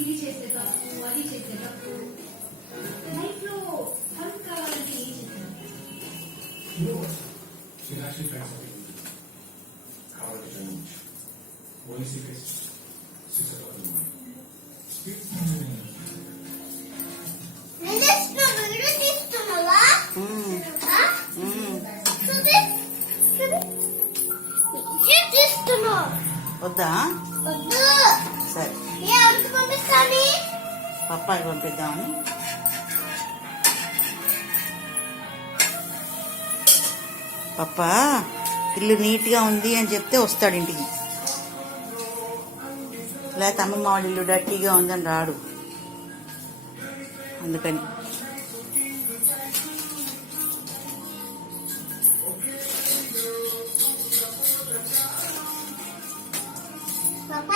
ఇది చేసే తప్పు, అది చేసే తప్పు. లైఫ్ లో ఫన్ కావాలంటే ఏం వద్దా? సరే పప్పాకి పంపిద్దామని. పప్ప ఇల్లు నీట్గా ఉంది అని చెప్తే వస్తాడు ఇంటికి, లేకపోతే అమ్మమ్మ వాళ్ళ ఇల్లు డర్టీగా ఉందని రాడు. అందుకని Papa,